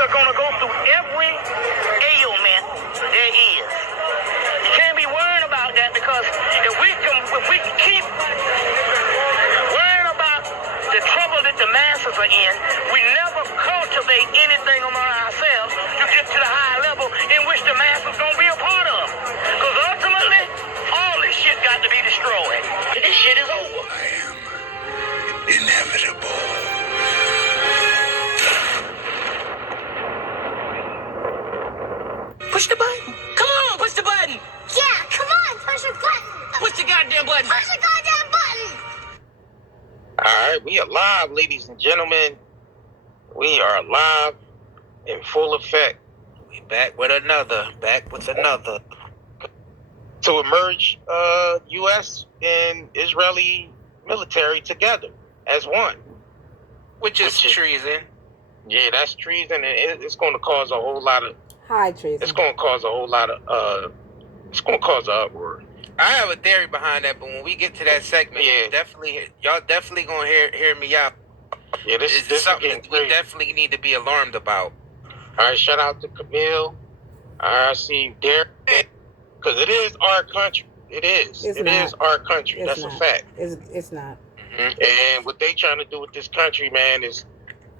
are going to go through every ailment there is. You can't be worrying about that, because if we can keep worrying about the trouble that the masses are in, we never cultivate anything among ourselves to get to the high level in which the masses going to be a part of. Because ultimately, all this shit got to be destroyed. This shit is over. I am inevitable. Push the button. Come on, push the button. Yeah, come on, push the button. Push the goddamn button. Push the goddamn button. All right, we are live, ladies and gentlemen. We are live in full effect. We back with another. To emerge U.S. and Israeli military together as one. Which is treason. Yeah, that's treason, and it's going to cause a whole lot of... High treason. It's going to cause a whole lot of... it's going to cause an uproar. I have a theory behind that, but when we get to that segment, y'all definitely gonna hear me out. Yeah, this is something we definitely need to be alarmed about. All right, shout out to Camille. I see Derek, because it is our country. It is. It is our country. That's a fact. It's not. Mm-hmm. And what they trying to do with this country, man, is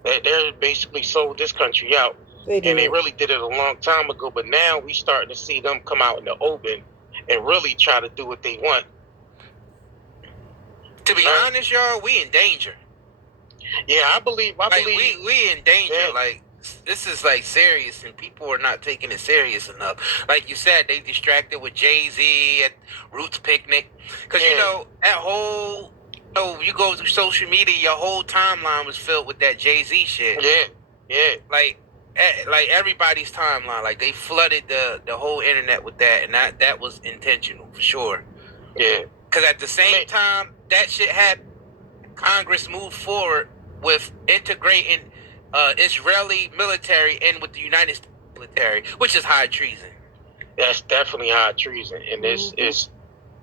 that they're basically sold this country out. And they really did it a long time ago, but now we starting to see them come out in the open and really try to do what they want. To be honest, y'all, we in danger. Yeah, I believe we in danger. Yeah. Like, this is like serious, and people are not taking it serious enough. Like you said, they distracted with Jay-Z at Roots Picnic, because you know that whole, you go through social media, your whole timeline was filled with that Jay-Z shit. Yeah. Like everybody's timeline, like they flooded the whole internet with that, and that was intentional for sure. Yeah. Because at the same time that shit happened, Congress moved forward with integrating Israeli military in with the United States military, which is high treason. That's definitely high treason, and this is,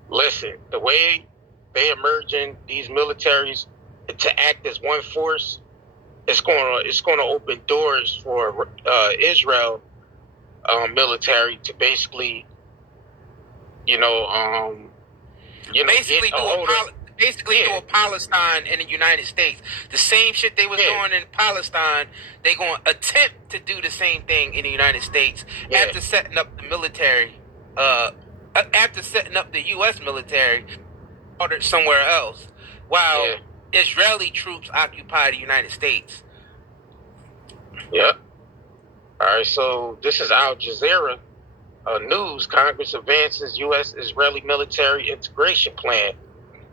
listen, the way they emerging these militaries to act as one force. It's going to open doors for Israel military to basically, do a Palestine in the United States. The same shit they was doing in Palestine, they going to attempt to do the same thing in the United States after setting up the military, after setting up the U.S. military ordered somewhere else, while Israeli troops occupy the United States. Yep. All right, so this is Al Jazeera news. Congress advances U.S.-Israeli military integration plan.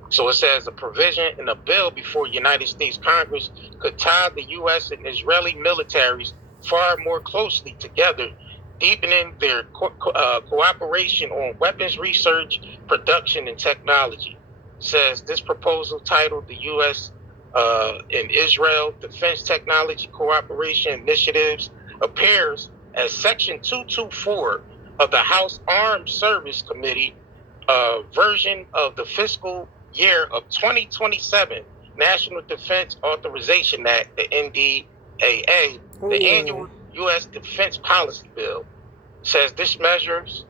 So it says a provision in a bill before United States Congress could tie the U.S. and Israeli militaries far more closely together, deepening their cooperation on weapons research, production, and technology. Says this proposal, titled the U.S. and Israel Defense Technology Cooperation Initiatives, appears as Section 224 of the House Armed Service Committee version of the fiscal year of 2027 National Defense Authorization Act, the NDAA, the annual U.S. Defense Policy Bill. Says this measure is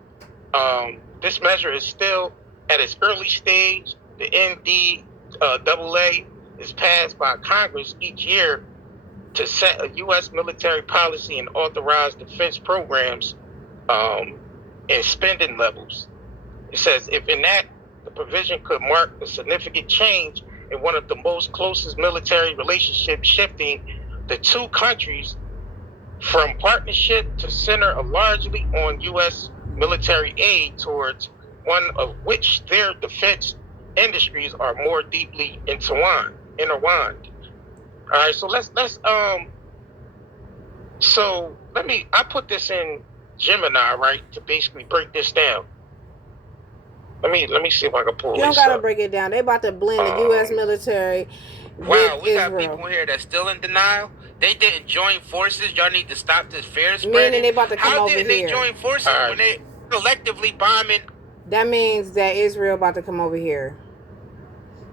still at its early stage. The NDAA is passed by Congress each year to set a U.S. military policy and authorize defense programs and spending levels. It says, if enacted, the provision could mark a significant change in one of the most closest military relationships, shifting the two countries from partnership to center largely on U.S. military aid towards one of which their defense industries are more deeply intertwined. All right, so I put this in Gemini, right, to basically break this down. Let me see if I can pull this up. You don't gotta break it down. They about to blend the U.S. military with we Israel. got people here that's still in denial. They didn't join forces. Y'all need to stop this fear spreading. Meaning they about to come over here. How didn't they join forces when they collectively bombing? That means that Israel about to come over here.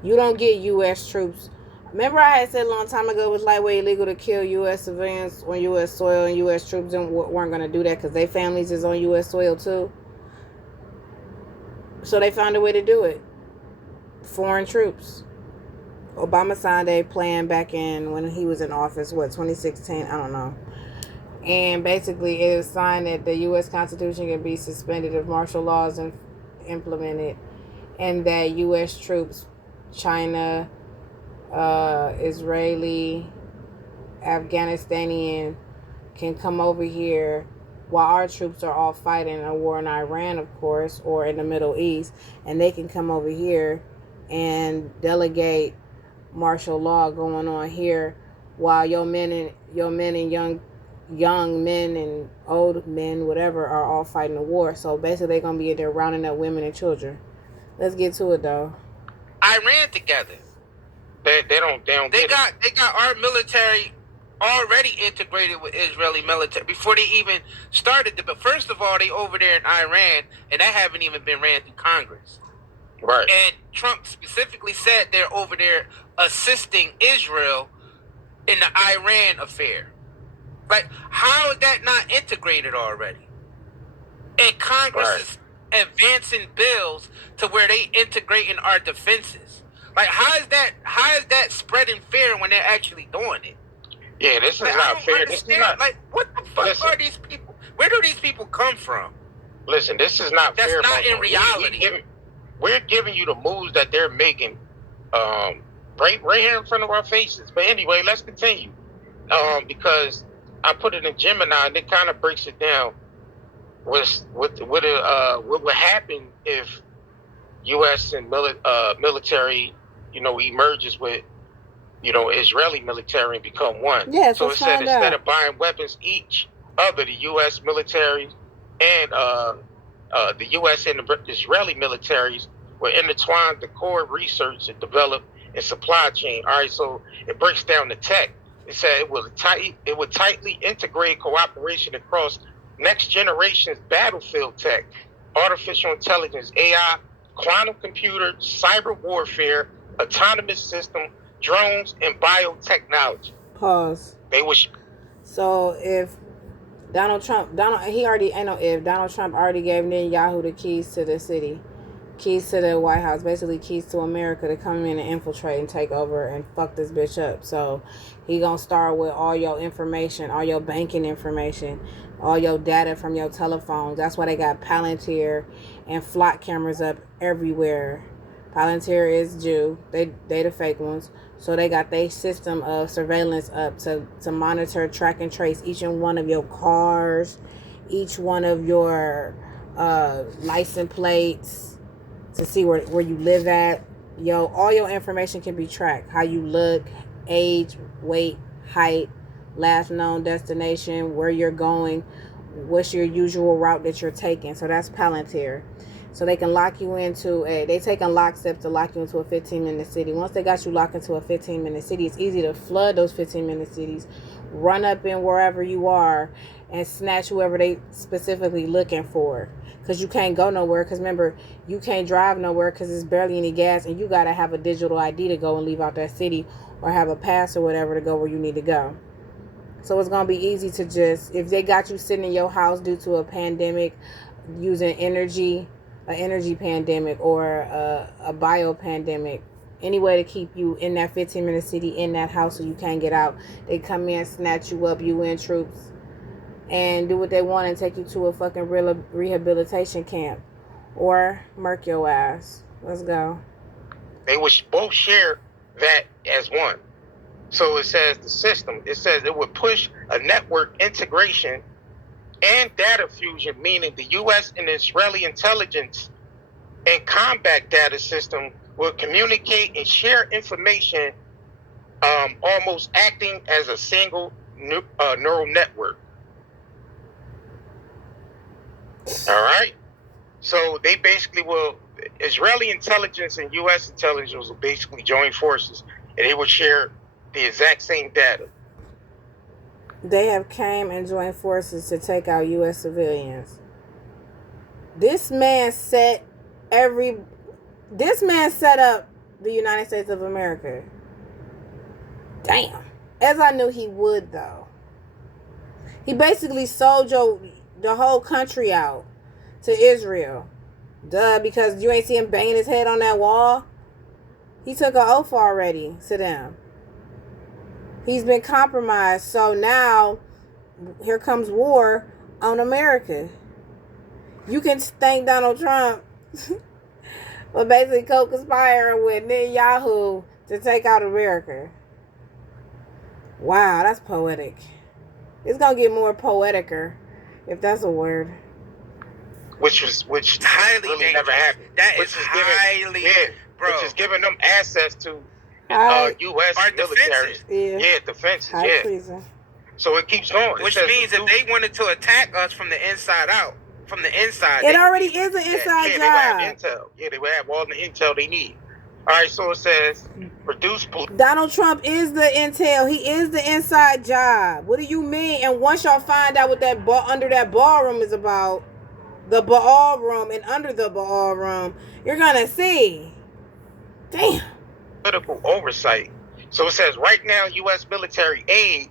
You don't get U.S. troops Remember, I had said a long time ago it was lightweight illegal to kill U.S. civilians on U.S. soil, and U.S. troops weren't going to do that because their families is on U.S. soil too. So they found a way to do it. Foreign troops. Obama signed a plan back in when he was in office, 2016? I don't know. And basically, it was signed that the U.S. Constitution can be suspended if martial laws implemented, and that U.S. troops, China, Israeli, Afghanistanian, can come over here while our troops are all fighting a war in Iran, of course, or in the Middle East, and they can come over here and delegate martial law going on here while your men and young men and old men, whatever, are all fighting a war. So basically, they're gonna be there rounding up women and children. Let's get to it though. Iran together. They don't They got our military already integrated with Israeli military before they even started. But first of all, they over there in Iran, and that haven't even been ran through Congress. Right. And Trump specifically said they're over there assisting Israel in the Iran affair. Like, how is that not integrated already? And Congress is advancing bills to where they integrating our defenses. Like, how is that spreading fair when they're actually doing it? Yeah, this is not fair. This is not, like, what the fuck are these people? Where do these people come from? Listen, this is not fair. That's not in reality. We're giving you the moves that they're making, right here in front of our faces. But anyway, let's continue, because I put it in Gemini, and it kind of breaks it down. What would happen if U.S. and military, emerges with, Israeli military and become one? Yes, so it said instead of buying weapons each other, the U.S. military and the U.S. and the Israeli militaries will intertwine the core research and develop and supply chain. All right, so it breaks down the tech. It said it would tightly integrate cooperation across next generation's battlefield tech, artificial intelligence, AI, quantum computers, cyber warfare, autonomous system, drones, and biotechnology. Pause. So if Donald Trump already gave Netanyahu the keys to the city, keys to the White House, basically keys to America to come in and infiltrate and take over and fuck this bitch up. So he gonna start with all your information, all your banking information, all your data from your telephones. That's why they got Palantir and flock cameras up everywhere. Palantir is Jew. They the fake ones. So they got their system of surveillance up to monitor, track, and trace each and one of your cars, each one of your license plates, to see where you live at. All your information can be tracked. How you look, age, weight, height, last known destination, where you're going, what's your usual route that you're taking. So that's Palantir. So they can lock you into they take lockstep to lock you into a 15-minute city. Once they got you locked into a 15-minute city, it's easy to flood those 15-minute cities, run up in wherever you are, and snatch whoever they specifically looking for. Because you can't go nowhere. Because remember, you can't drive nowhere because there's barely any gas, and you got to have a digital ID to go and leave out that city, or have a pass or whatever to go where you need to go. So it's going to be easy to just, if they got you sitting in your house due to a pandemic, using an energy pandemic or a bio pandemic, any way to keep you in that 15-minute city, in that house, so you can't get out. They come in, snatch you up, UN troops, and do what they want and take you to a fucking rehabilitation camp or murk your ass. Let's go. They would both share that as one. So it says the system, it says it would push a network integration and data fusion, meaning the U.S. and Israeli intelligence and combat data system will communicate and share information, almost acting as a single neural network. All right? So they basically Israeli intelligence and U.S. intelligence will basically join forces, and they will share the exact same data. They have came and joined forces to take out U.S. civilians. This man set up the United States of America. Damn. As I knew he would, though. He basically sold the whole country out to Israel. Duh, because you ain't see him banging his head on that wall. He took an oath already to them. He's been compromised. So now, here comes war on America. You can thank Donald Trump for basically co-conspiring with Netanyahu to take out America. Wow, that's poetic. It's gonna get more poeticer, if that's a word. Which highly really dangerous. never happened. That which is giving, bro. which is giving them access to U.S. Our military. defenses. Defenses. High treason. So it keeps going. Which means if they wanted to attack us from the inside out, from the inside, It already is an inside they would job. have intel. They would have all the intel they need. All right, so it says produce. Donald Trump is the intel. He is the inside job. What do you mean? And once y'all find out what that under that ballroom is about, the ballroom and under the ballroom, you're gonna see. Damn. Political oversight. So it says right now, U.S. military aid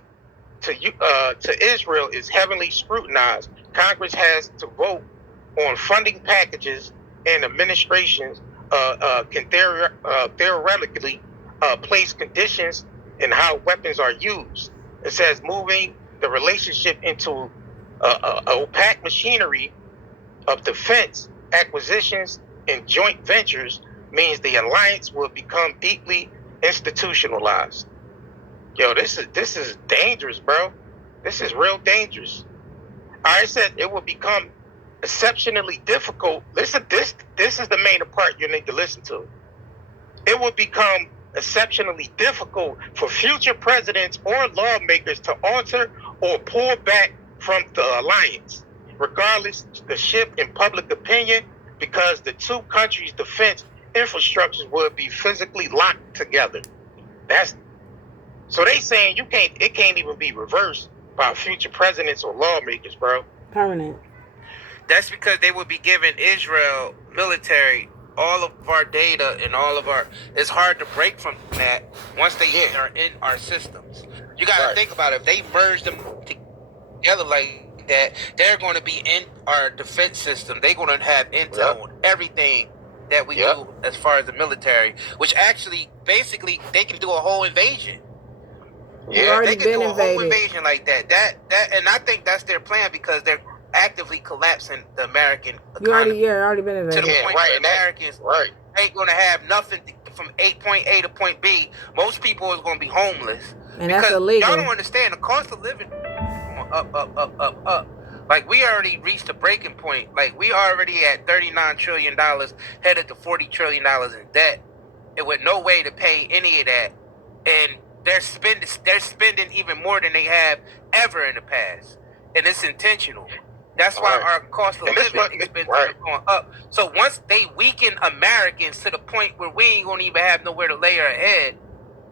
to Israel is heavily scrutinized. Congress has to vote on funding packages, and administrations can theoretically place conditions in how weapons are used. It says moving the relationship into opaque machinery of defense acquisitions and joint ventures means the alliance will become deeply institutionalized. Yo, this is dangerous, bro. This is real dangerous. I said it will become exceptionally difficult. Listen, this is the main part you need to listen to. It will become exceptionally difficult for future presidents or lawmakers to alter or pull back from the alliance, regardless of the shift in public opinion, because the two countries' defense infrastructures will be physically locked together. So they saying it can't even be reversed by future presidents or lawmakers, bro. Permanent. That's because they would be giving Israel military all of our data and all of our. It's hard to break from that once they are in our systems. You got to think about it. If they merge them together like that, they're going to be in our defense system. They're going to have intel on everything that we do as far as the military, which actually, basically, they can do a whole invasion. They can do a whole invasion like that. That, and I think that's their plan because they're actively collapsing the American economy. Already been invaded. To the point where Americans ain't going to have nothing from point A to point B. Most people is going to be homeless. And that's illegal. Y'all don't understand the cost of living up. Like, we already reached a breaking point. Like, we already at $39 trillion, headed to $40 trillion in debt, and with no way to pay any of that. And they're spending even more than they have ever in the past. And it's intentional. That's why our cost of living expenses are going up. So once they weaken Americans to the point where we ain't gonna even have nowhere to lay our head,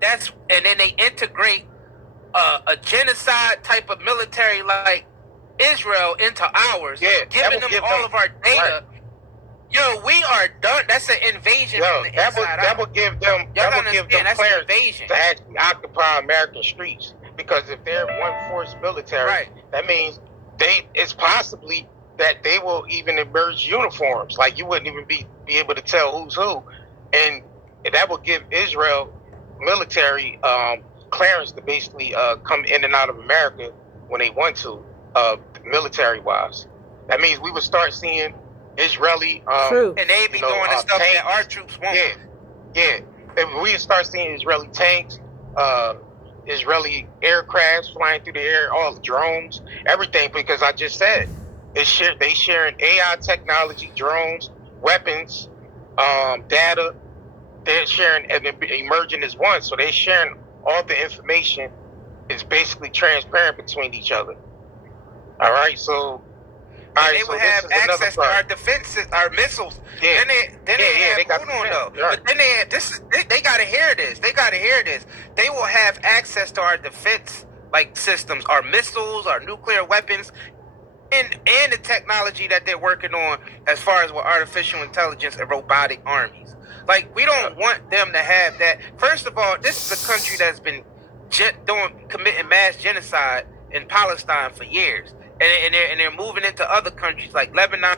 and then they integrate a genocide type of military like Israel into ours, giving them all of our data. Yo, we are done. That's an invasion from the inside out. That will give them clearance to actually occupy American streets. Because if they're one force military, that means it's possibly that they will even emerge uniforms. Like, you wouldn't even be able to tell who's who. And that will give Israel military clearance to basically come in and out of America when they want to, military-wise. That means we would start seeing Israeli and they be doing the stuff that our troops won't. If we start seeing Israeli tanks, Israeli aircrafts flying through the air, all the drones, everything, because I just said they sharing AI technology, drones, weapons, data. They're sharing and emerging as one. So they're sharing all the information. Is basically transparent between each other. All right, so. They will have access to our defenses, our missiles. Then they got But then they gotta hear this. They will have access to our defense systems, our missiles, our nuclear weapons, and the technology that they're working on as far as with artificial intelligence and robotic armies. Like, we don't want them to have that. First of all, this is a country that's been committing mass genocide in Palestine for years, and they're moving into other countries like Lebanon,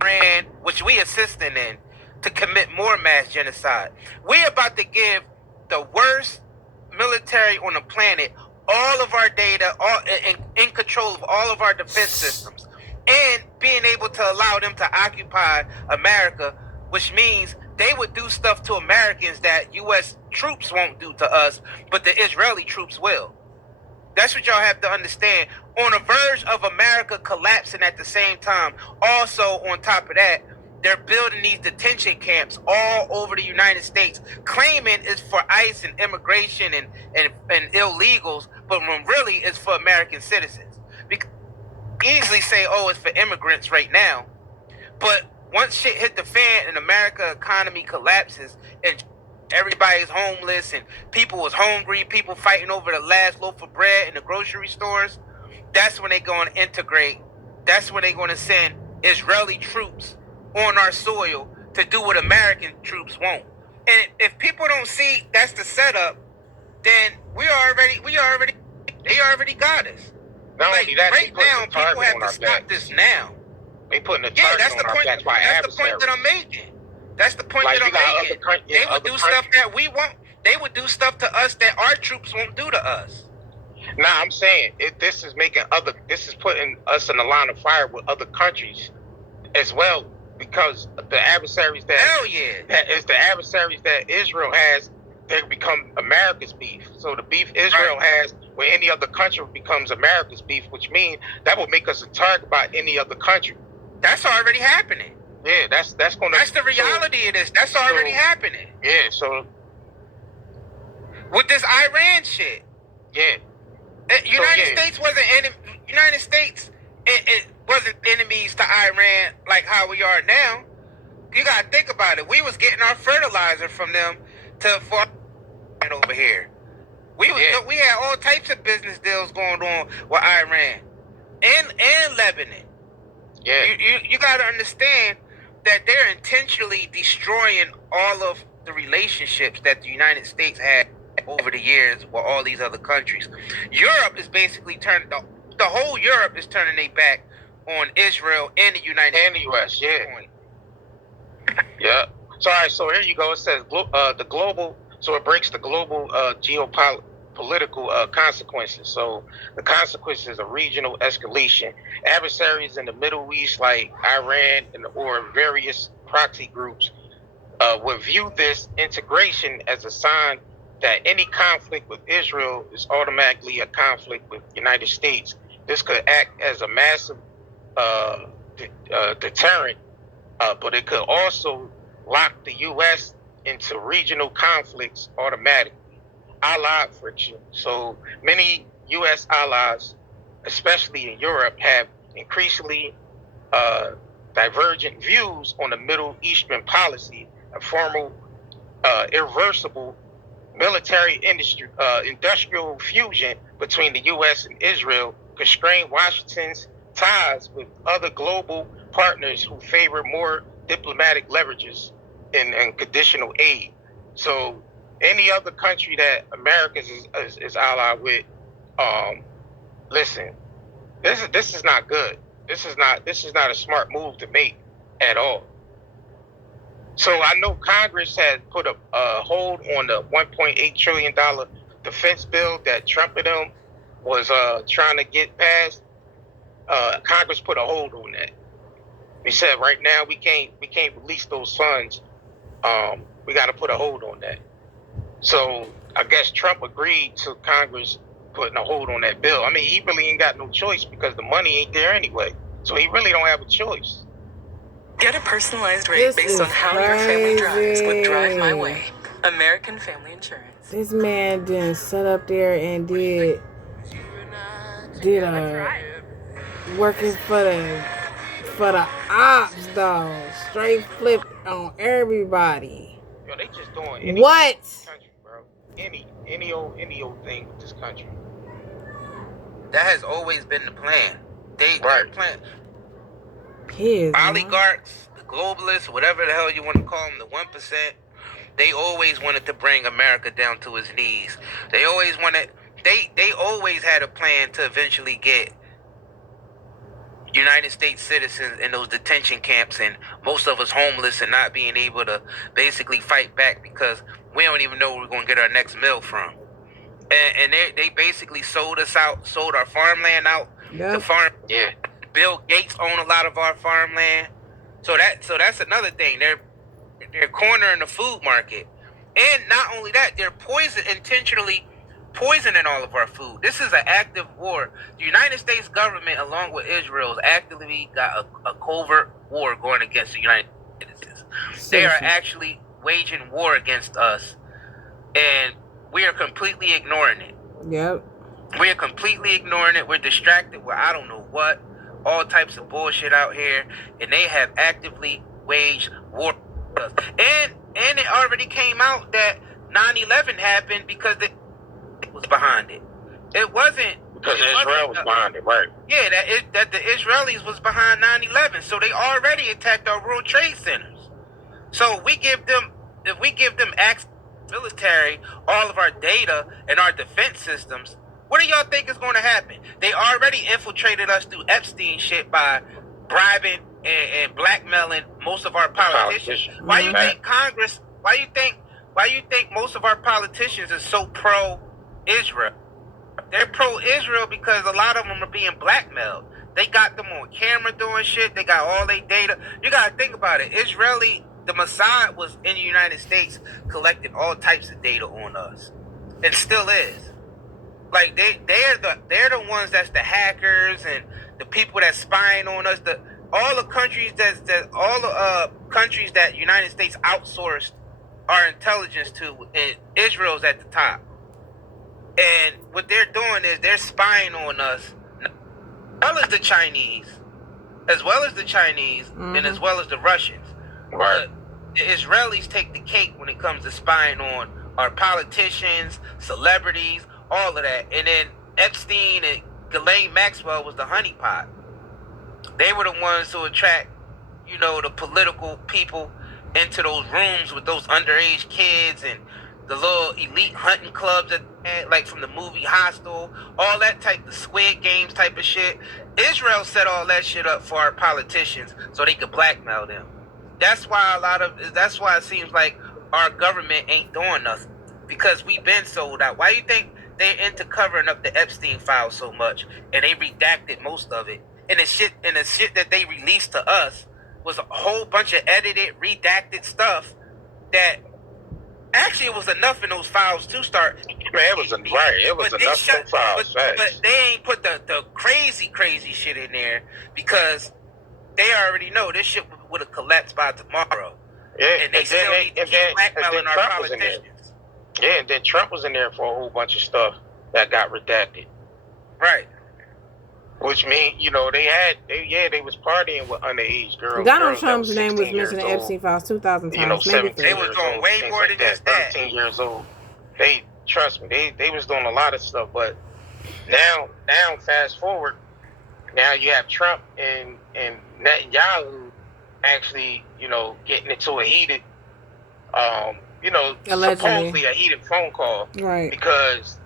Iran, which we assisting in, to commit more mass genocide. We're about to give the worst military on the planet all of our data, in control of all of our defense systems, and being able to allow them to occupy America, which means they would do stuff to Americans that U.S. troops won't do to us, but the Israeli troops will. That's what y'all have to understand. On the verge of America collapsing at the same time. Also, on top of that, they're building these detention camps all over the United States, claiming it's for ICE and immigration and illegals, but when really it's for American citizens. Because easily say, oh, it's for immigrants right now, but once shit hit the fan and America economy collapses and everybody's homeless and people was hungry, people fighting over the last loaf of bread in the grocery stores, that's when they're going to integrate. That's when they're going to send Israeli troops on our soil to do what American troops won't. And if people don't see that's the setup, then they already got us. Not only that, right now, people have to stop this now. They putting the target on our backs by adversaries. That's the point that I'm making. That's the point that I'm making. They would do stuff that we won't. They would do stuff to us that our troops won't do to us. Nah, I'm saying this is putting us in the line of fire with other countries as well, because the adversaries the adversaries that Israel has, they become America's beef. So the beef Israel has with any other country becomes America's beef, which means that will make us a target by any other country. That's already happening. Yeah, that's the reality of this. That's already happening. Yeah, so with this Iran shit. Yeah. United States wasn't United States it wasn't enemies to Iran like how we are now. You gotta think about it. We was getting our fertilizer from them for over here. We had all types of business deals going on with Iran and Lebanon. Yeah. You gotta understand that they're intentionally destroying all of the relationships that the United States had over the years with all these other countries. Europe is basically turning the whole Europe is turning their back on Israel and the United States. And the U.S. Yeah. Yeah. So all right. So here you go. It says the global. So it breaks the global geopolitical consequences. So the consequences of regional escalation. Adversaries in the Middle East, like Iran or various proxy groups, would view this integration as a sign that any conflict with Israel is automatically a conflict with the United States. This could act as a massive deterrent, but it could also lock the U.S. into regional conflicts automatically. Allied friction. So many U.S. allies, especially in Europe, have increasingly divergent views on the Middle Eastern policy, a formal, irreversible military industrial fusion between the U.S. and Israel constrain Washington's ties with other global partners who favor more diplomatic leverages and conditional aid. So any other country that America is allied with, listen, this is not good. This is not a smart move to make at all. So I know Congress has put a hold on the $1.8 trillion defense bill that Trump and them was trying to get passed. Congress put a hold on that. They said right now we can't release those funds. We got to put a hold on that. So I guess Trump agreed to Congress putting a hold on that bill. I mean, he really ain't got no choice because the money ain't there anyway. So he really don't have a choice. Get a personalized rate based on how your family drives with Drive My Way. American Family Insurance. This man didn't sit up there and did working for the ops, though. Straight flipped on everybody. Yo, they just doing any what? Country, bro. Any old thing with this country. That has always been the plan. Their plan. His oligarchs, the globalists, whatever the hell you want to call them, the 1%, they always wanted to bring America down to its knees. They always wanted. They always had a plan to eventually get United States citizens in those detention camps, and most of us homeless and not being able to basically fight back because we don't even know where we're going to get our next meal from. And they basically sold us out, sold our farmland out. Yep. The farm, yeah. Bill Gates owned a lot of our farmland. So that's another thing. They're cornering the food market, and not only that, they're intentionally poisoning all of our food. This is an active war. The United States government, along with Israel, has actively got a covert war going against the United States. They are actually waging war against us, and we are completely ignoring it. Yep. We are completely ignoring it. We're distracted with I don't know what, all types of bullshit out here, and they have actively waged war with us. And it already came out that 9/11 happened because it was behind it. It wasn't because Israel was behind it, right? Yeah, that the Israelis was behind 9/11, so they already attacked our World Trade Centers. So if we give them access to military, all of our data and our defense systems, what do y'all think is going to happen? They already infiltrated us through Epstein shit by bribing and blackmailing most of our politicians. Why you think Congress? Why you think most of our politicians are so pro-Israel? They're pro-Israel because a lot of them are being blackmailed. They got them on camera doing shit. They got all their data. You gotta think about it. The Mossad was in the United States collecting all types of data on us, and still is. Like they're the ones that's the hackers and the people that's spying on us. All the countries that United States outsourced our intelligence to, and Israel's at the top. And what they're doing is they're spying on us, as well as the Chinese, and as well as the Russians. Right. The Israelis take the cake when it comes to spying on our politicians, celebrities, all of that. And then Epstein and Ghislaine Maxwell was the honeypot. They were the ones who attract, the political people into those rooms with those underage kids and the little elite hunting clubs that like from the movie Hostel, all that type of Squid Games type of shit. Israel set all that shit up for our politicians so they could blackmail them. That's why it seems like our government ain't doing nothing, because we've been sold out. Why do you think they're into covering up the Epstein files so much, and they redacted most of it? And the shit that they released to us was a whole bunch of edited, redacted stuff that actually it was enough in those files to start. Man, it was enough in files. But they ain't put the crazy shit in there because they already know this shit would have collapsed by tomorrow. Yeah, and they still need to keep blackmailing our politicians. Yeah, and then Trump was in there for a whole bunch of stuff that got redacted. Right. Which means, they was partying with underage girls. Donald Trump's name was mentioned in Epstein files 2,000 times. They was doing way more than just that. 13 years old. Trust me, they was doing a lot of stuff. But now, fast forward, now you have Trump and Netanyahu actually, getting into a heated, supposedly a heated phone call. Right. Because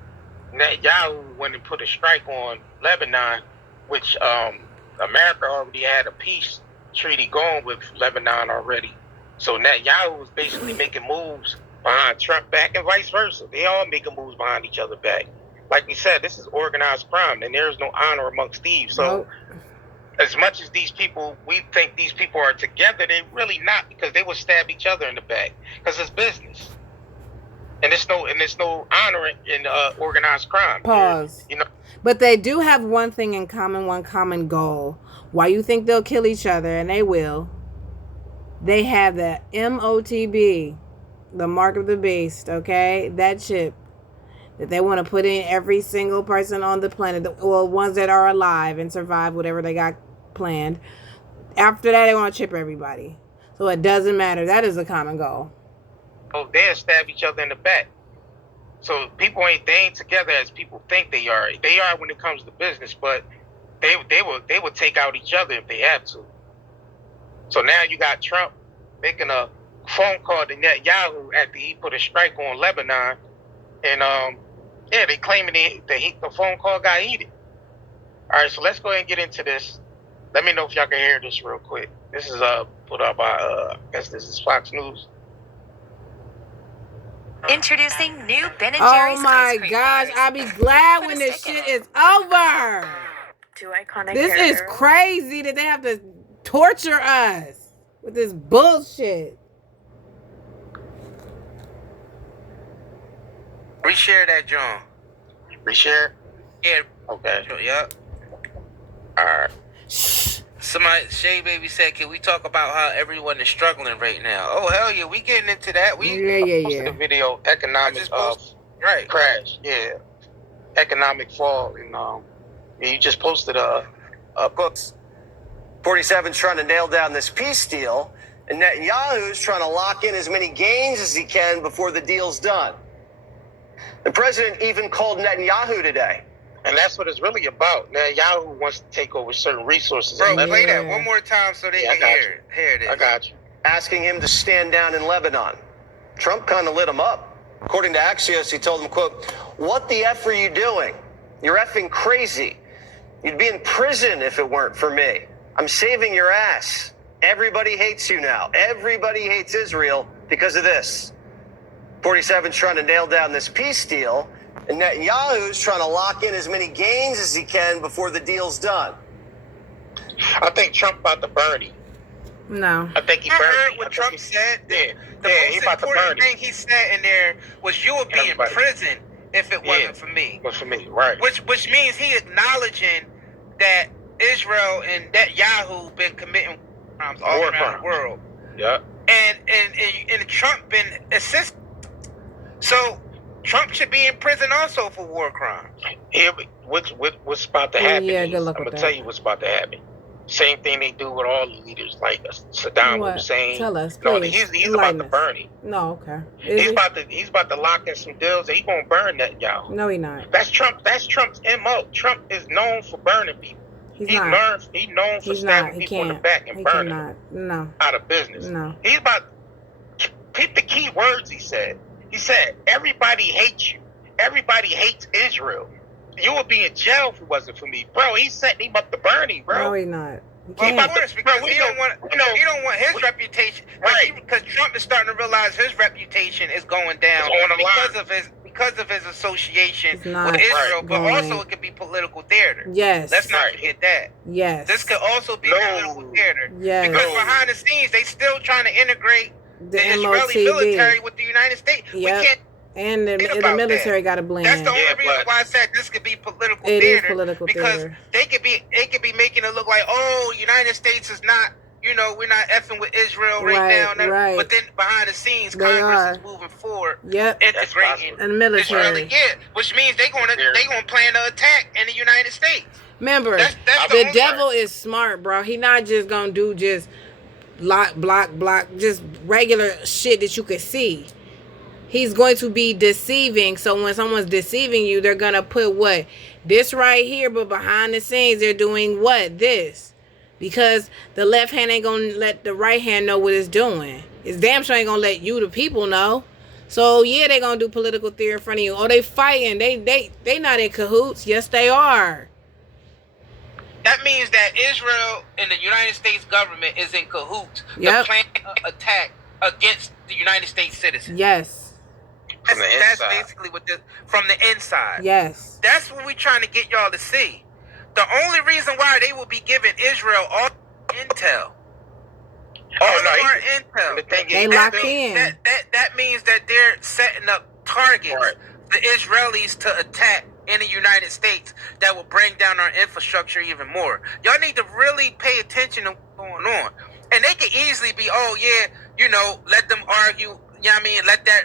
Netanyahu went and put a strike on Lebanon, which America already had a peace treaty going with Lebanon already. So Netanyahu was basically making moves behind Trump back and vice versa. They all making moves behind each other back. Like we said, this is organized crime, and there is no honor amongst thieves. So as much as we think these people are together, they're really not, because they will stab each other in the back because it's business. And there's no honor in organized crime. Pause. But they do have one thing in common, one common goal. Why you think they'll kill each other? And they will. They have the MOTB, the mark of the beast, okay? That chip that they want to put in every single person on the planet, well, ones that are alive and survive whatever they got planned. After that, they want to chip everybody. So it doesn't matter. That is a common goal. Oh, they'll stab each other in the back. So they ain't together as people think they are. They are when it comes to business, but they will take out each other if they have to. So now you got Trump making a phone call to Netanyahu after he put a strike on Lebanon, and they claiming the phone call got heated. All right, so let's go ahead and get into this. Let me know if y'all can hear this real quick. This is put up by I guess this is Fox News. Introducing new Ben and Jerry's Oh my ice cream gosh, bars. I'll be glad Put when a this stick in shit it. is over. Two iconic This is characters. crazy that they have to torture us with this bullshit. Reshare that, John. Reshare? Yeah. Okay. Yep. All right. Somebody, Shay Baby said, can we talk about how everyone is struggling right now? Oh, hell yeah. We getting into that. Posted a video, economic right. crash. Yeah. Economic fall. And you just posted a books. 47's trying to nail down this peace deal, and Netanyahu's trying to lock in as many gains as he can before the deal's done. The president even called Netanyahu today. And that's what it's really about. Netanyahu wants to take over certain resources. Bro, play that one more time so they can hear it. Here it is. I got you. Asking him to stand down in Lebanon. Trump kind of lit him up. According to Axios, he told him, quote, "What the F are you doing? You're effing crazy. You'd be in prison if it weren't for me. I'm saving your ass. Everybody hates you now. Everybody hates Israel because of this." 47's trying to nail down this peace deal, and Netanyahu's trying to lock in as many gains as he can before the deal's done. I think Trump about to burn him. No. I think he I burned heard him. what Trump said. Yeah. The he most about to burn important him. thing he said in there was you would be Everybody. in prison if it wasn't for me. Was for me, right. Which means he acknowledging that Israel and Netanyahu been committing crimes all War around the crimes. world. Yeah. And Trump been assisting. So Trump should be in prison also for war crimes. Here, what's about to happen? Yeah, is, good luck I'm with gonna tell that. you what's about to happen. Same thing they do with all the leaders, like Saddam What? Hussein. Tell us, No, please. he's about Enlighten to us. burn him. No, okay. Is He's about to lock in some deals. He's gonna burn Netanyahu. No, he not. That's Trump. That's Trump's MO. Trump is known for burning people. He's He's not. known for He's not. stabbing He people in the can't. back and He burning cannot. them No. out of business. No. He's about. Pick the key words he said. He said, "Everybody hates you. Everybody hates Israel. You would be in jail if it wasn't for me, bro." He's setting him up to burn him, bro. No, he not. He Well, can't. of course, because he don't want his reputation. Right. Because Trump is starting to realize his reputation is going down It's on the because of his association It's not with Israel. right. But Going. also, it could be political theater. Yes. Let's not forget that. Yes. This could also be political theater. Yes. Because behind the scenes, they still trying to integrate The the Israeli MOTV. military with the United States. Yep. We can't. And the Think about military got to blend. That's the only Yeah, reason but- why I said this could be political It is theater. political because theater. they could be making it look like, oh, United States is not, we're not effing with Israel right now. Right. But then behind the scenes, They Congress are. is moving forward, Yep. integrating And military. Israeli, which means they gonna plan to attack in the United States. Remember, That's the only devil part. is smart, bro. He not just gonna do just block, just regular shit that you could see. He's going to be deceiving. So when someone's deceiving you, they're gonna put what? This right here, but behind the scenes, they're doing what? This. Because the left hand ain't gonna let the right hand know what it's doing. It's damn sure ain't gonna let you, the people, know. So yeah, they gonna do political theory in front of you. Oh, they fighting. They not in cahoots. Yes, they are. That means that Israel and the United States government is in cahoots Yep. to plan an attack against the United States citizens. Yes. From the That's inside. basically what from the inside. Yes. That's what we're trying to get y'all to see. The only reason why they will be giving Israel all intel. All of our intel. The thing is, They locked in. That means that they're setting up targets Right. for Israelis to attack in the United States that will bring down our infrastructure even more. Y'all need to really pay attention to what's going on. And they could easily be, let them argue, let that,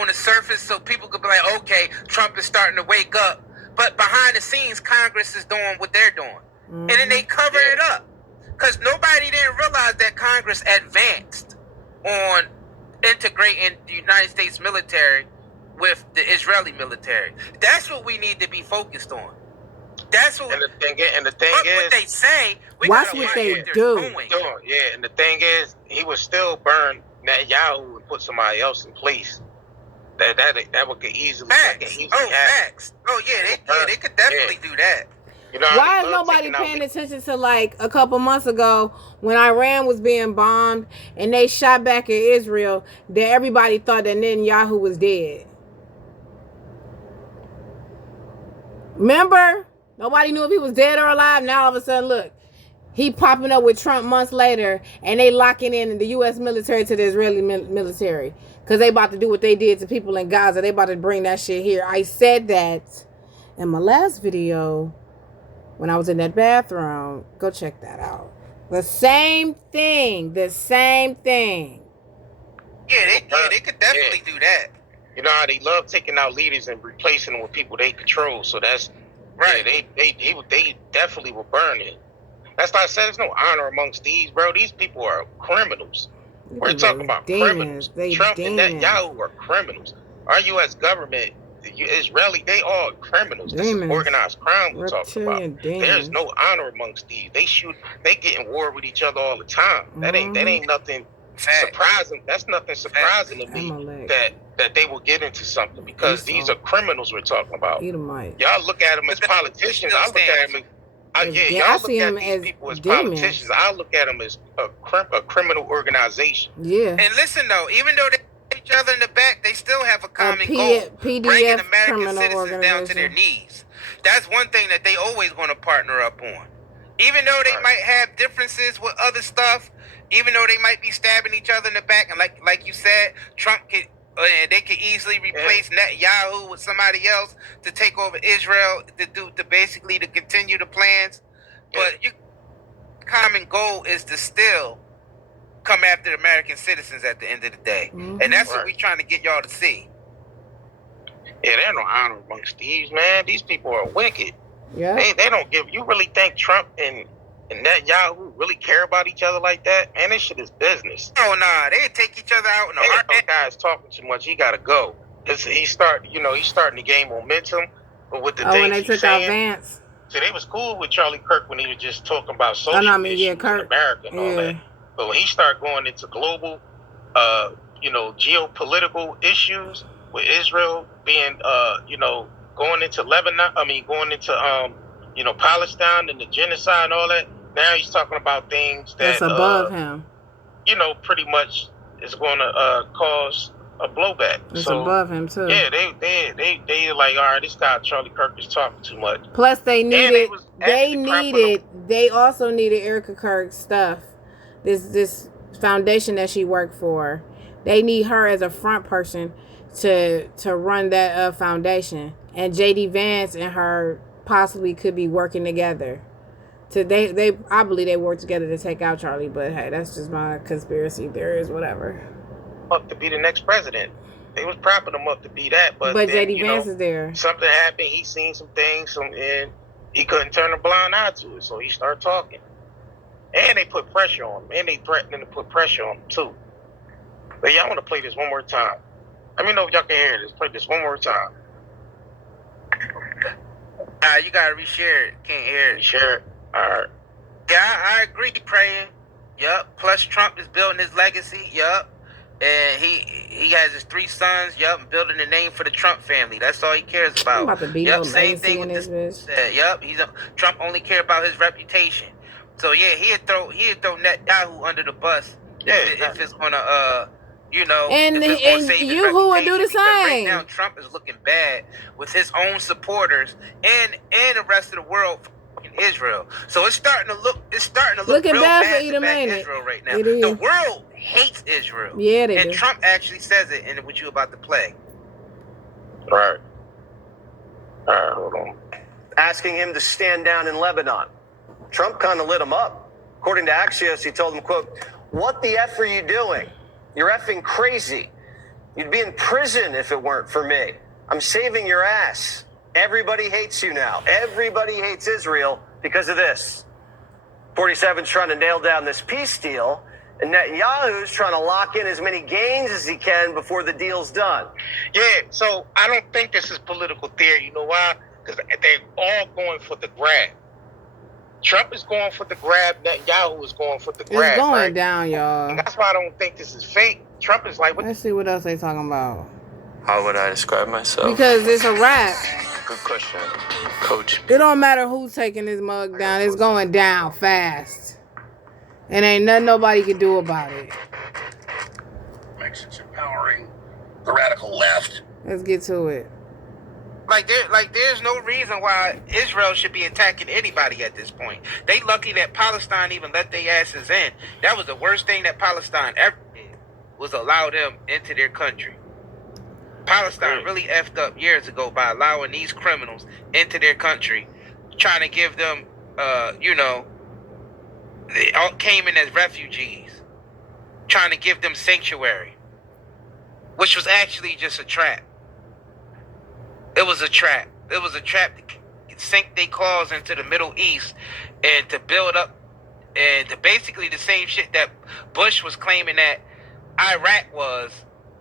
on the surface so people could be like, okay, Trump is starting to wake up. But behind the scenes, Congress is doing what they're doing. And then they cover it up. Because nobody didn't realize that Congress advanced on integrating the United States military with the Israeli military. That's what we need to be focused on. That's what. And the thing is, what they say. We Watch gotta what watch they they're do. doing. yeah, and the thing is, he was still burned Netanyahu would put somebody else in place, that would get easily. Facts. Facts. Oh yeah, they could definitely do that. You know, why is nobody paying attention to, like, a couple months ago when Iran was being bombed and they shot back at Israel, that everybody thought that Netanyahu was dead? Remember? Nobody knew if he was dead or alive. Now all of a sudden, look, he popping up with Trump months later, and they locking in the U.S. military to the Israeli military because they about to do what they did to people in Gaza. They about to bring that shit here. I said that in my last video when I was in that bathroom. Go check that out. The same thing. The same thing. Yeah, they could definitely do that. You know how they love taking out leaders and replacing them with people they control. So that's right. Yeah, they definitely will burn it. That's why I said there's no honor amongst these, bro. These people are criminals. We're talking about criminals. Trump and Netanyahu are criminals. Our U.S. government, the Israeli, they all criminals. This is organized crime we're talking about. There's no honor amongst these. They get in war with each other all the time. That ain't nothing surprising. That's nothing surprising to me that they will get into something, because these are criminals we're talking about. Y'all look at them as politicians. I look at them as y'all look at these people as politicians. I look at them as a criminal organization. Yeah. And listen though, even though they hit each other in the back, they still have a common goal: bringing American citizens down to their knees. That's one thing that they always want to partner up on. Even though they might have differences with other stuff, even though they might be stabbing each other in the back, and like you said, Trump could. They could easily replace Netanyahu with somebody else to take over Israel to basically continue the plans. But your common goal is to still come after American citizens at the end of the day, and that's what we're trying to get y'all to see. Yeah, there's no honor amongst these, man. These people are wicked. Yeah, they don't give. You really think Trump and Netanyahu really care about each other like that? Man, this shit is business. Oh nah, they take each other out in a heartbeat. Guy's talking too much. He gotta go. He's starting to gain momentum. But with the things when they took out Vance. So they was cool with Charlie Kirk when he was just talking about social issues in America and all that. But when he started going into global, geopolitical issues with Israel being, going into Lebanon. Going into Palestine and the genocide and all that. Now he's talking about things that's above him. Pretty much is going to cause a blowback. It's above him too. Yeah, they like, all right, this guy Charlie Kirk is talking too much. Plus, they also needed Erica Kirk's stuff. This foundation that she worked for. They need her as a front person to run that foundation. And JD Vance and her possibly could be working together. I believe they work together to take out Charlie, but hey, that's just my conspiracy theories, whatever. Up to be the next president. They was propping him up to be that, but JD Vance is there. Something happened, he seen some things, and he couldn't turn a blind eye to it, so he started talking. And they put pressure on him, and they threatening to put pressure on him too. But y'all want to play this one more time. Let me know if y'all can hear this. Play this one more time. You gotta reshare it. Can't hear it. Share it. All right. Yeah, I agree, praying. Yup. Plus, Trump is building his legacy. Yup. And he has his 3 sons. Yup. Building a name for the Trump family. That's all he cares about. Yup. Same thing with this. Yup. Trump only care about his reputation. So yeah, he'd throw Netanyahu under the bus. Yeah. If it's gonna and you would do the same. Right now, Trump is looking bad with his own supporters and the rest of the world in Israel. So it's starting to look looking real bad bad for Edom, ain't it? Israel right now. The world hates Israel. Yeah, they and do. Trump actually says it in what you about to play. Right. All right, hold on. Asking him to stand down in Lebanon. Trump kind of lit him up. According to Axios, he told him, quote, "What the F are you doing? You're effing crazy. You'd be in prison if it weren't for me. I'm saving your ass. Everybody hates you now. Everybody hates Israel because of this." 47's trying to nail down this peace deal, and Netanyahu's trying to lock in as many gains as he can before the deal's done. Yeah, so I don't think this is political theory. You know why? Because they're all going for the grab. Trump is going for the grab. Netanyahu is going for the grab. It's going down, y'all. And that's why I don't think this is fake. Trump is like, what? Let's see what else they talking about. How would I describe myself? Because it's a wrap. Good question, Coach. It don't matter who's taking this mug down. It's going down fast. And ain't nothing nobody can do about it. It's empowering the radical left. Let's get to it. There's no reason why Israel should be attacking anybody at this point. They lucky that Palestine even let their asses in. That was the worst thing that Palestine ever did, was allow them into their country. Palestine really effed up years ago by allowing these criminals into their country, trying to give them, they all came in as refugees, trying to give them sanctuary, which was actually just a trap. It was a trap. It was a trap to sink their claws into the Middle East and to build up, and to basically the same shit that Bush was claiming that Iraq was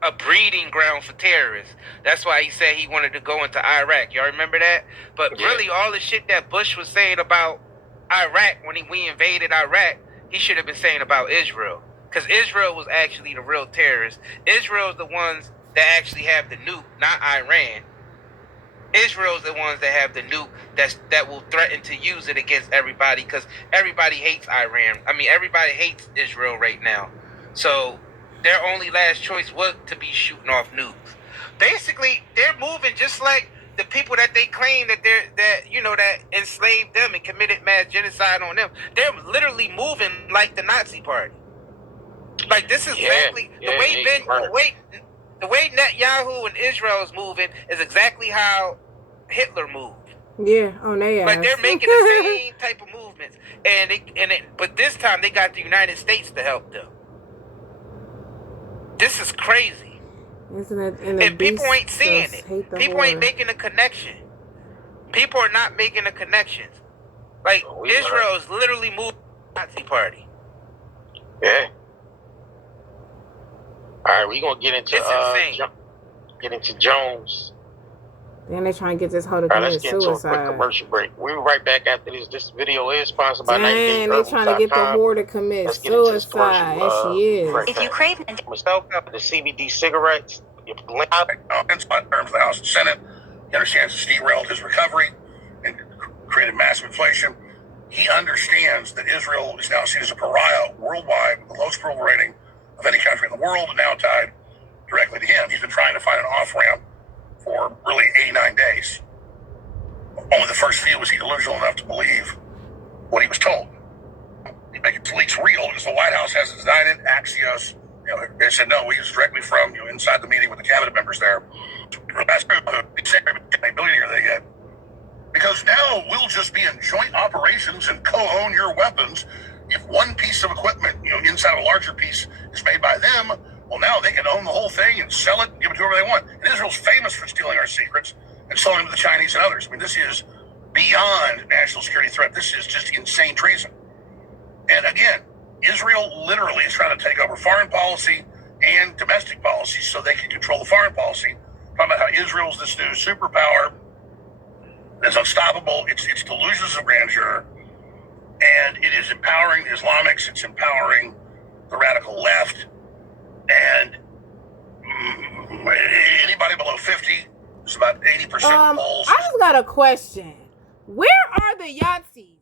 a breeding ground for terrorists. That's why he said he wanted to go into Iraq. Y'all remember that? But really, all the shit that Bush was saying about Iraq when we invaded Iraq, he should have been saying about Israel. Because Israel was actually the real terrorists. Israel's the ones that actually have the nuke, not Iran. Israel's the ones that have the nuke that will threaten to use it against everybody, because everybody hates Iran. I mean, everybody hates Israel right now. So their only last choice was to be shooting off nukes. Basically, they're moving just like the people that they claim that that enslaved them and committed mass genocide on them. They're literally moving like the Nazi Party. Like, this is exactly the way Netanyahu and Israel is moving is exactly how Hitler moved. Yeah, on their ass. Like, they're making the same type of movements, but this time they got the United States to help them. This is crazy. And people ain't seeing it. People ain't making a connection. People are not making the connections. Like, Israel is literally moving the Nazi Party. Yeah. All right, we're gonna get into Jones. Then they trying to get this whole to commit suicide. Let's get into a quick commercial break. We'll be right back after this. This video is sponsored by Dang, they trying to get the whore to commit suicide, and she is. If you crave the CBD cigarettes, in terms of the House and Senate, he understands it's derailed his recovery and created massive inflation. He understands that Israel is now seen as a pariah worldwide with the lowest approval rating of any country in the world, and now tied directly to him. He's been trying to find an off-ramp for really 89 days. Only the first few was he delusional enough to believe what he was told. He makes leaks real because the White House hasn't denied it. Axios, they said no, we used directly from inside the meeting with the cabinet members there. That's a billionaire they get. Because now we'll just be in joint operations and co-own your weapons. If one piece of equipment, inside a larger piece is made by them, well, now they can own the whole thing and sell it and give it to whoever they want. And Israel's famous for stealing our secrets and selling them to the Chinese and others. I mean, this is beyond national security threat. This is just insane treason. And again, Israel literally is trying to take over foreign policy and domestic policy so they can control the foreign policy. Talking about how Israel's this new superpower that's unstoppable. It's delusions of grandeur. And it is empowering the Islamics. It's empowering the radical left. And anybody below 50 is about 80% polls. I just got a question. Where are the Yahtzees?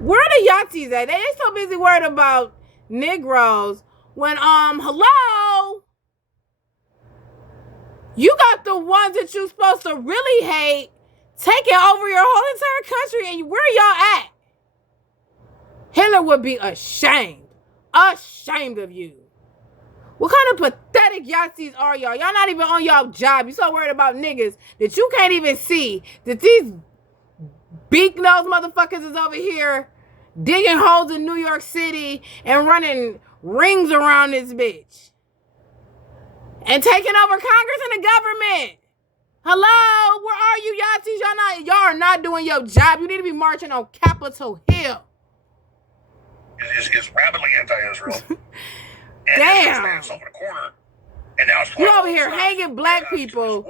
Where are the Yahtzees at? They so busy worried about Negroes when, hello? You got the ones that you're supposed to really hate taking over your whole entire country, and where y'all at? Hitler would be ashamed of you. What kind of pathetic Yahtzees are y'all? Y'all not even on y'all job. You so worried about niggas that you can't even see that these beak-nosed motherfuckers is over here digging holes in New York City and running rings around this bitch and taking over Congress and the government. Hello, where are you, Yahtzees? Y'all are not doing your job. You need to be marching on Capitol Hill. Is rapidly anti-Israel. Damn. And now you over here hanging black people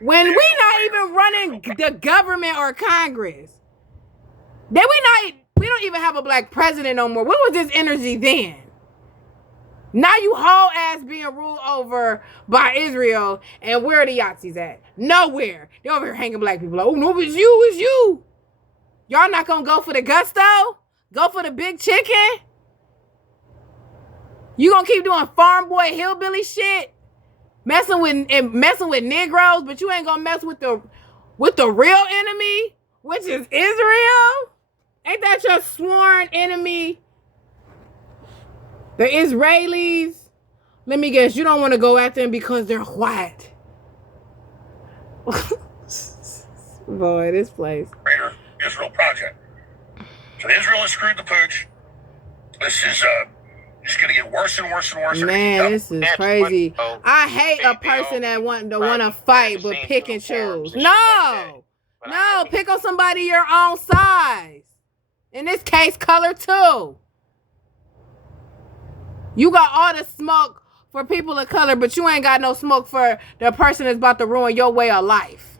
when we not even running the government or Congress. We don't even have a black president no more. What was this energy then? Now you whole ass being ruled over by Israel, and where are the Yahtzees at? Nowhere. They over here hanging black people. Like, oh no, it's you. Y'all not gonna go for the gusto? Go for the big chicken? You gonna keep doing farm boy hillbilly shit? Messing with Negroes, but you ain't gonna mess with the real enemy, which is Israel? Ain't that your sworn enemy? The Israelis? Let me guess, you don't want to go at them because they're white. Boy, this place. Greater Israel project. So Israel has screwed the pooch. This is just going to get worse and worse and worse. Man, this is crazy. I hate a person that want to fight but pick and choose. No, pick on somebody your own size. In this case, color too. You got all the smoke for people of color, but you ain't got no smoke for the person that's about to ruin your way of life.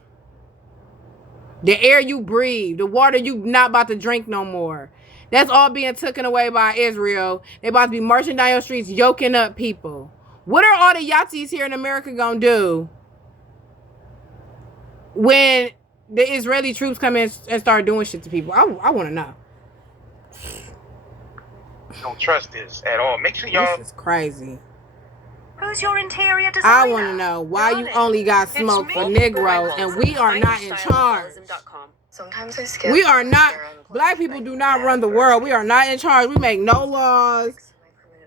The air you breathe, the water you not about to drink no more. That's all being taken away by Israel. They about to be marching down your streets, yoking up people. What are all the Yahtzees here in America gonna do when the Israeli troops come in and start doing shit to people? I want to know. Don't trust this at all. Make sure y'all. This is crazy. Who's your interior designer? I want to know why you only got smoke for Negroes and we are not in charge. Sometimes I skip. We are not. Black people do not run the world. We are not in charge. We make no laws.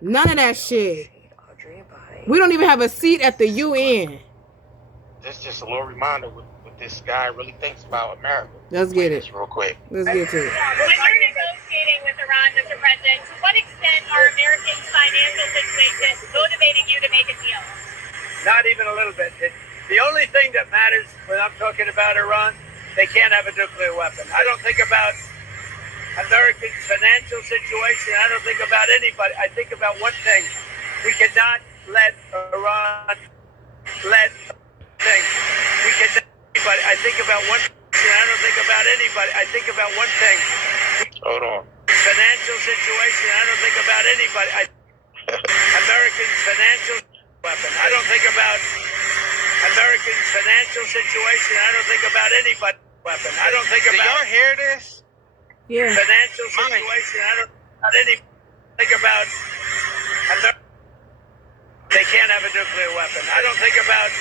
None of that shit. We don't even have a seat at the UN. That's just a little reminder what this guy really thinks about America. Let's get it. Real quick. Let's get to it. When you're negotiating with Iran, Mr. President, to what extent are Americans' financial situations motivating you to make a deal? Not even a little bit. The only thing that matters when I'm talking about Iran, they can't have a nuclear weapon. I don't think about Americans' financial situation. I don't think about anybody. I think about one thing. We cannot let Iran let things. We cannot. But I think about one thing. I don't think about anybody. I think about one thing. Hold on. Financial situation. I don't think about anybody. Americans' financial weapon. I don't think about Americans' financial situation. I don't think about anybody weapon. I don't think about. Do y'all hear this? Yeah. Financial situation. I don't think about. They can't have a nuclear weapon. I don't think about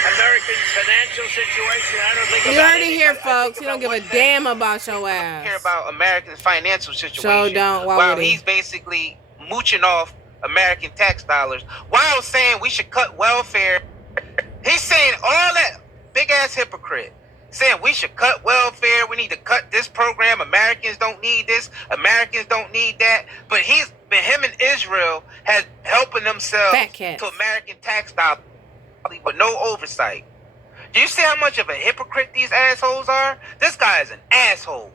Americans' financial situation. I don't think you about. You heard it here, folks. You don't give a damn about your ass. Care about Americans' financial situation. So don't. While he's basically mooching off American tax dollars, while saying we should cut welfare. He's saying all that big ass hypocrite. Saying we should cut welfare, we need to cut this program, Americans don't need this, Americans don't need that. But him and Israel has helping themselves to American tax dollars with no oversight. Do you see how much of a hypocrite these assholes are? This guy is an asshole.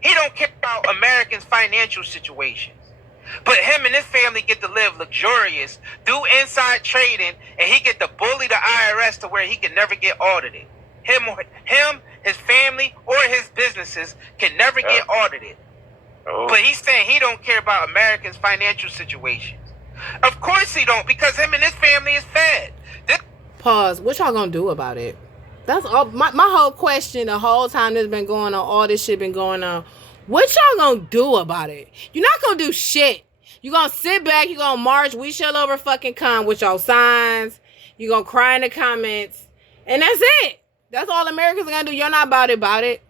He don't care about Americans' financial situations. But him and his family get to live luxurious, do inside trading, and he get to bully the IRS to where he can never get audited. Him, his family, or his businesses can never get audited. But he's saying he don't care about Americans' financial situations. Of course he don't, because him and his family is fed. Pause. What y'all gonna do about it? That's all. My whole question the whole time this been going on, all this shit been going on. What y'all gonna do about it? You're not gonna do shit. You gonna sit back, you gonna march, we shall over fucking come with your signs. You gonna cry in the comments. And that's it. That's all Americans are gonna do. You're not about it.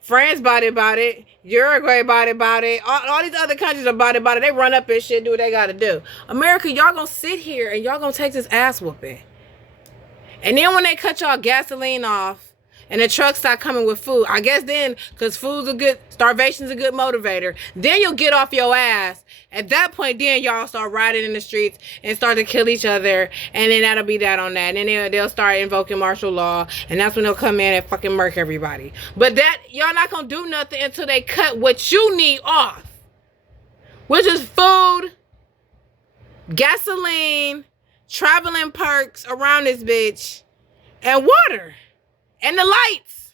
France about it. Uruguay about it. All these other countries are about it. They run up and shit, do what they gotta do. America, y'all gonna sit here and y'all gonna take this ass whooping. And then when they cut y'all gasoline off and the trucks start coming with food, I guess then, because starvation's a good motivator, then you'll get off your ass. At that point, then y'all start riding in the streets and start to kill each other, and then that'll be that on that. And then they'll start invoking martial law, and that's when they'll come in and fucking murk everybody. But that, y'all not gonna do nothing until they cut what you need off, which is food, gasoline, traveling perks around this bitch, and water, and the lights.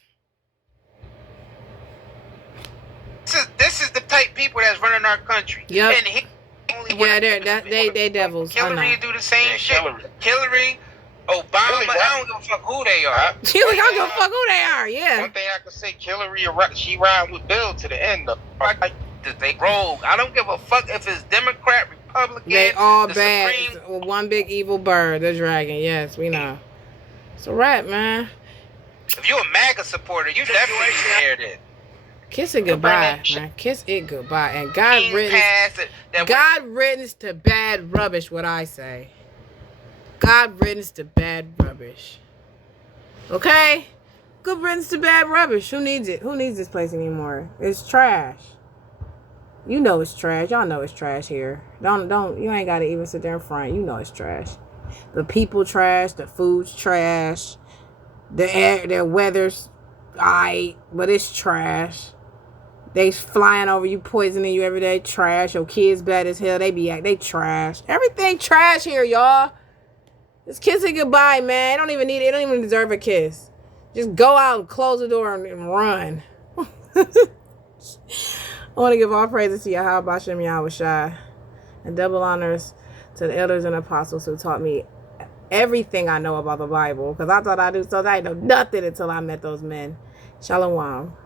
This is the type of people that's running our country. Yep. And he only Yeah, they devils. Hillary do the same shit. Hillary, Obama, Hillary, I don't give a fuck who they are. She was gonna give a fuck who they are. Yeah. One thing I can say, Hillary, she ride with Bill to the end. They rogue. I don't give a fuck if it's Democrat, Republican. They all the bad. Supreme. One big evil bird, the dragon. Yes, we know. It's a wrap, man. If you're a MAGA supporter, you definitely hear that. Kiss it goodbye, man. Kiss it goodbye. And God riddance to bad rubbish, what I say. God riddance to bad rubbish. Okay? Good riddance to bad rubbish. Who needs it? Who needs this place anymore? It's trash. You know it's trash. Y'all know it's trash here. Don't you ain't gotta even sit there in front. You know it's trash. The people trash, the food's trash, the air, their weather's aight, but it's trash. They flying over you, poisoning you every day. Trash. Your kids bad as hell. They trash. Everything trash here, y'all. Just kiss it goodbye, man. They don't even deserve a kiss. Just go out and close the door and run. I want to give all praises to Yahweh Bashem Yahweh Shai, and double honors to the elders and apostles who taught me everything I know about the Bible. Because I thought I knew, so I didn't know nothing until I met those men. Shalom.